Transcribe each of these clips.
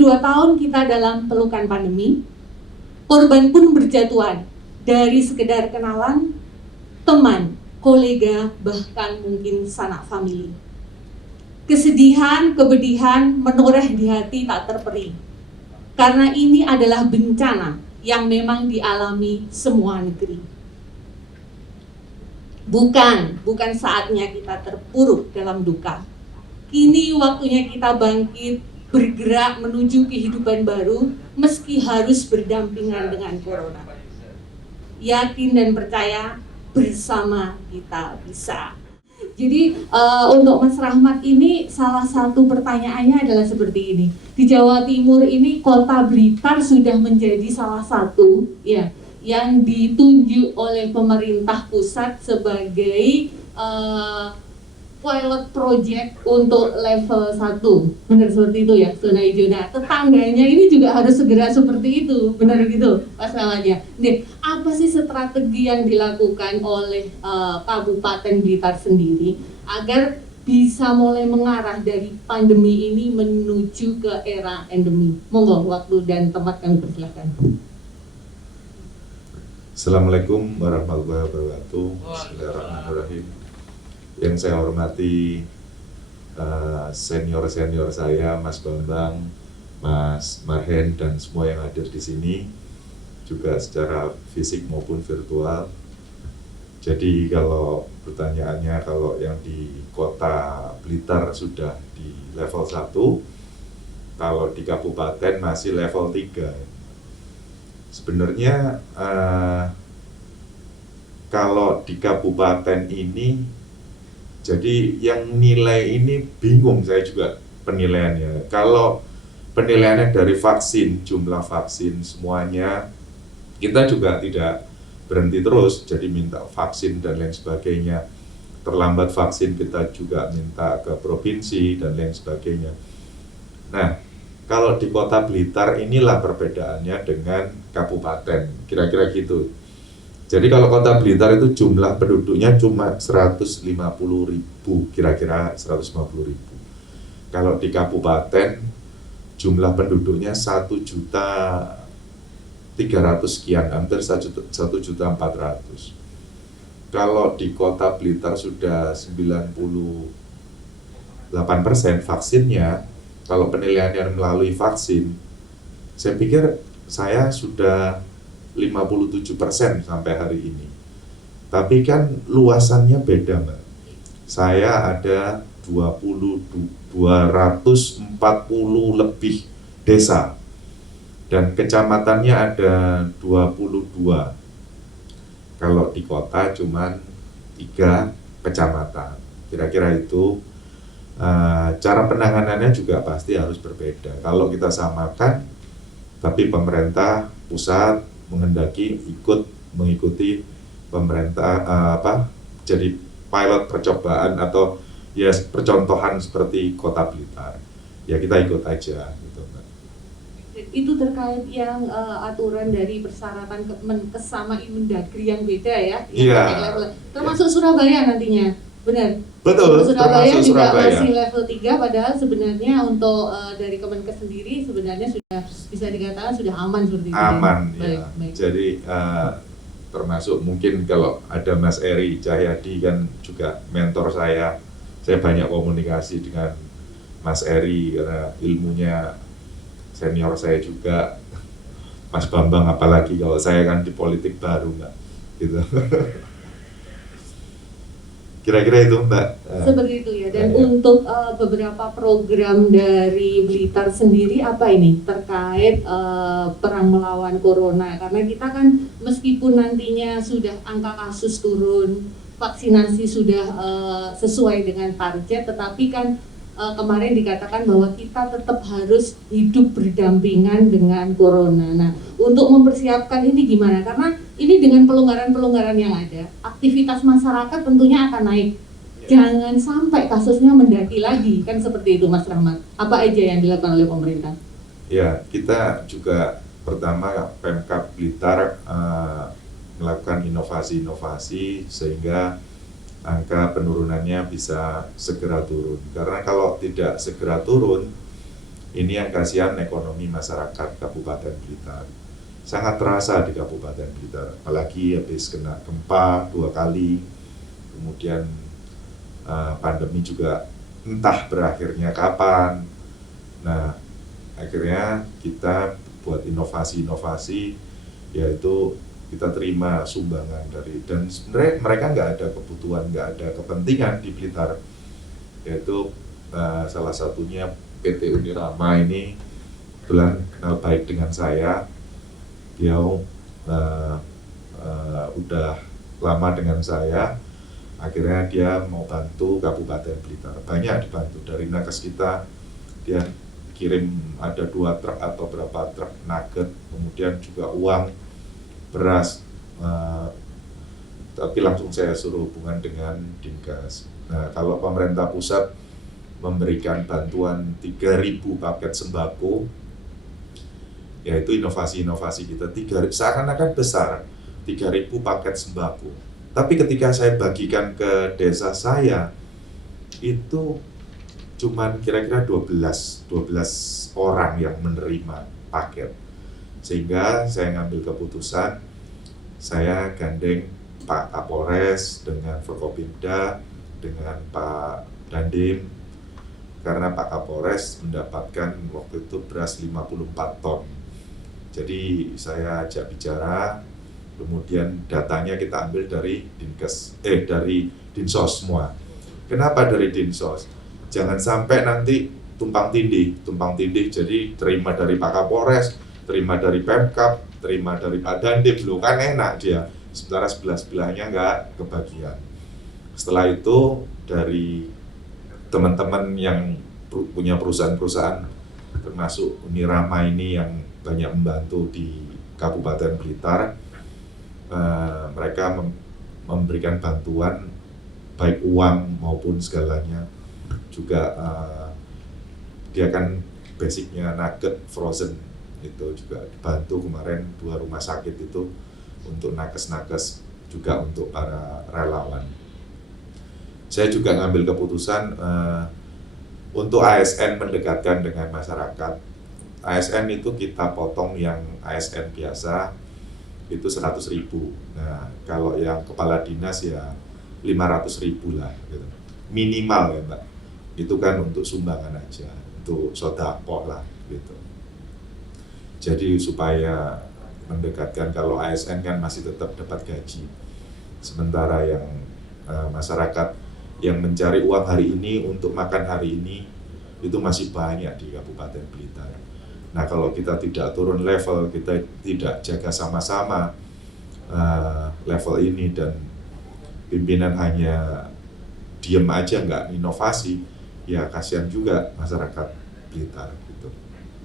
2 tahun kita dalam pelukan pandemi, korban pun berjatuhan dari sekedar kenalan, teman, kolega, bahkan mungkin sanak famili. Kesedihan, kepedihan menoreh di hati tak terperi. Karena ini adalah bencana yang memang dialami semua negeri. Bukan saatnya kita terpuruk dalam duka. Kini waktunya kita bangkit, bergerak menuju kehidupan baru, meski harus berdampingan dengan corona. Yakin dan percaya, bersama kita bisa. Jadi untuk Mas Rahmat ini salah satu pertanyaannya adalah seperti ini. Di Jawa Timur ini kota Blitar sudah menjadi salah satu ya yang ditunjuk oleh pemerintah pusat sebagai pilot project untuk level 1. Benar seperti itu ya, zona hijau. Nah, tetangganya ini juga harus segera seperti itu. Benar gitu, Mas namanya. Nih, apa sih strategi yang dilakukan oleh Kabupaten Blitar sendiri agar bisa mulai mengarah dari pandemi ini menuju ke era endemi? Monggo, waktu dan tempat kami persilakan. Assalamualaikum warahmatullahi wabarakatuh. Bismillahirrahmanirrahim. Yang saya hormati senior-senior saya, Mas Bambang, Mas Marhen, dan semua yang hadir di sini, juga secara fisik maupun virtual. Jadi kalau pertanyaannya, kalau yang di kota Blitar sudah di level 1, kalau di kabupaten masih level 3. Sebenarnya kalau di kabupaten ini, jadi yang nilai ini bingung saya juga penilaiannya. Kalau penilaiannya dari vaksin, jumlah vaksin semuanya, kita juga tidak berhenti terus, jadi minta vaksin dan lain sebagainya. Terlambat vaksin kita juga minta ke provinsi dan lain sebagainya. Nah, kalau di kota Blitar inilah perbedaannya dengan kabupaten, kira-kira gitu. Jadi kalau kota Blitar itu jumlah penduduknya cuma 150.000, kira-kira 150.000. Kalau di kabupaten jumlah penduduknya 1.300.000 sekian, hampir 1.400.000. Kalau di kota Blitar sudah 98% vaksinnya, kalau penilaian melalui vaksin, saya pikir saya sudah 57% sampai hari ini. Tapi kan luasannya beda, Mbak. Saya ada 240 lebih desa dan kecamatannya ada 22. Kalau di kota cuman 3 kecamatan. Kira-kira itu. Cara penanganannya juga pasti harus berbeda. Kalau kita samakan, tapi pemerintah pusat mengikuti pemerintah jadi pilot percobaan atau ya percontohan seperti kota Blitar, ya kita ikut aja gitu, Mbak. Itu terkait yang aturan dari persyaratan Kemenkes sama Inmendagri yang beda ya, Iya. Termasuk Surabaya nantinya, benar? Betul. Surabaya termasuk juga Surabaya. masih level 3, padahal sebenarnya untuk dari Kemenkes sendiri sebenarnya sudah bisa dikatakan sudah aman seperti itu. Aman, ya. Baik. Jadi termasuk mungkin kalau ada Mas Eri Cahyadi kan juga mentor saya banyak komunikasi dengan Mas Eri karena ilmunya senior saya juga. Mas Bambang apalagi, kalau saya kan di politik baru, Mbak, gitu. Kira-kira itu, Mbak. Seperti itu ya. Dan untuk beberapa program dari Blitar sendiri apa ini terkait perang melawan corona, karena kita kan meskipun nantinya sudah angka kasus turun, vaksinasi sudah sesuai dengan target, tetapi kan kemarin dikatakan bahwa kita tetap harus hidup berdampingan dengan corona. Nah, untuk mempersiapkan ini gimana? Karena ini dengan pelonggaran-pelonggaran yang ada, aktivitas masyarakat tentunya akan naik. Jangan sampai kasusnya mendaki lagi, kan seperti itu, Mas Rahmat. Apa aja yang dilakukan oleh pemerintah? Ya, kita juga pertama Pemkab Blitar melakukan inovasi-inovasi sehingga angka penurunannya bisa segera turun. Karena kalau tidak segera turun, Ini yang kasihan ekonomi masyarakat Kabupaten Blitar. Sangat terasa di Kabupaten Blitar, apalagi habis kena gempa 2 kali, kemudian pandemi juga entah berakhirnya kapan. Nah, akhirnya kita buat inovasi-inovasi, yaitu kita terima sumbangan dari, dan sebenarnya mereka nggak ada kebutuhan, nggak ada kepentingan di Blitar, yaitu salah satunya PT Unirama ini kebetulan kenal baik dengan saya. Dia udah lama dengan saya, akhirnya dia mau bantu Kabupaten Blitar, banyak dibantu dari nakes kita. Dia kirim ada 2 truk atau berapa truk nugget, kemudian juga uang, beras, tapi langsung saya suruh hubungan dengan Dinkes. Nah, kalau pemerintah pusat memberikan bantuan 3.000 paket sembako, yaitu inovasi-inovasi kita, seakan-akan besar, 3.000 paket sembako. Tapi ketika saya bagikan ke desa saya, itu cuman kira-kira 12 orang yang menerima paket. Sehingga saya ngambil keputusan, saya gandeng Pak Kapolres dengan Forkopimda, dengan Pak Dandim, karena Pak Kapolres mendapatkan waktu itu beras 54 ton. Jadi saya ajak bicara, kemudian datanya kita ambil dari dari Dinsos semua. Kenapa dari Dinsos? Jangan sampai nanti tumpang tindih. Jadi terima dari Pak Kapolres, terima dari Pemkab, terima dari Pak Dandim, loh kan enak dia. Sementara sebelah-sebelahnya nggak kebagian. Setelah itu dari teman-teman yang punya perusahaan-perusahaan, termasuk Unirama ini yang banyak membantu di Kabupaten Blitar, mereka memberikan bantuan baik uang maupun segalanya. Juga dia kan basicnya nugget frozen, itu juga dibantu kemarin 2 rumah sakit itu untuk nakes-nakes, juga untuk para relawan. Saya juga ngambil keputusan untuk ASN mendekatkan dengan masyarakat. ASN itu kita potong yang ASN biasa itu 100.000. Nah, kalau yang kepala dinas ya 500.000 lah gitu. Minimal ya Mbak. Itu kan untuk sumbangan aja, untuk sedekah lah gitu. Jadi supaya mendekatkan, kalau ASN kan masih tetap dapat gaji. Sementara yang masyarakat yang mencari uang hari ini untuk makan hari ini itu masih banyak di Kabupaten Blitar. Nah, kalau kita tidak turun level, kita tidak jaga sama-sama level ini, dan pimpinan hanya diem aja nggak inovasi, ya kasihan juga masyarakat Blitar gitu.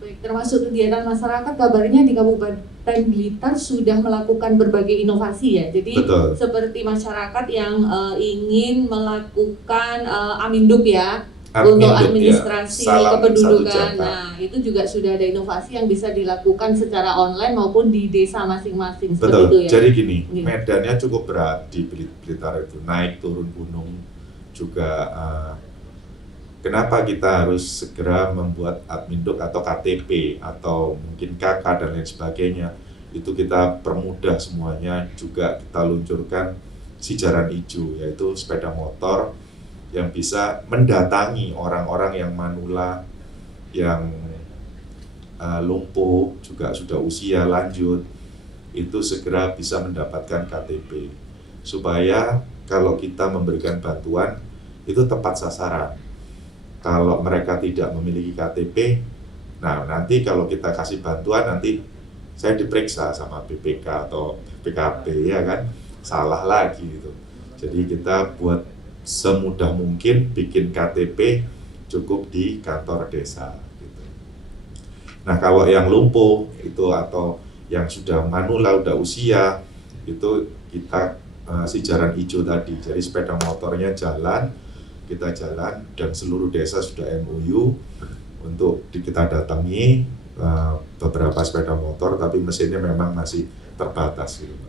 Baik, termasuk kegiatan masyarakat, kabarnya di Kabupaten Blitar sudah melakukan berbagai inovasi ya. Jadi Betul. seperti masyarakat yang ingin melakukan Aminduk ya, untuk administrasi ya, kependudukan. Nah, itu juga sudah ada inovasi yang bisa dilakukan secara online maupun di desa masing-masing. Betul. Itu ya. Jadi gini, medannya cukup berat di Blitar itu, naik turun gunung juga. Kenapa kita harus segera membuat Adminduk atau KTP atau mungkin KK dan lain sebagainya? Itu kita permudah semuanya. Juga kita luncurkan Sijaran Ijo, yaitu sepeda motor yang bisa mendatangi orang-orang yang manula, yang lumpuh, juga sudah usia lanjut, itu segera bisa mendapatkan KTP. Supaya kalau kita memberikan bantuan, itu tepat sasaran. Kalau mereka tidak memiliki KTP, nah nanti kalau kita kasih bantuan, nanti saya diperiksa sama BPK atau BPKB, ya kan, salah lagi gitu. Jadi kita buat semudah mungkin bikin KTP cukup di kantor desa gitu. Nah, kalau yang lumpuh itu atau yang sudah manula, udah usia, itu kita Sijaran Ijo tadi. Jadi sepeda motornya jalan, kita jalan, dan seluruh desa sudah MOU untuk kita datangi beberapa sepeda motor, tapi mesinnya memang masih terbatas gitu.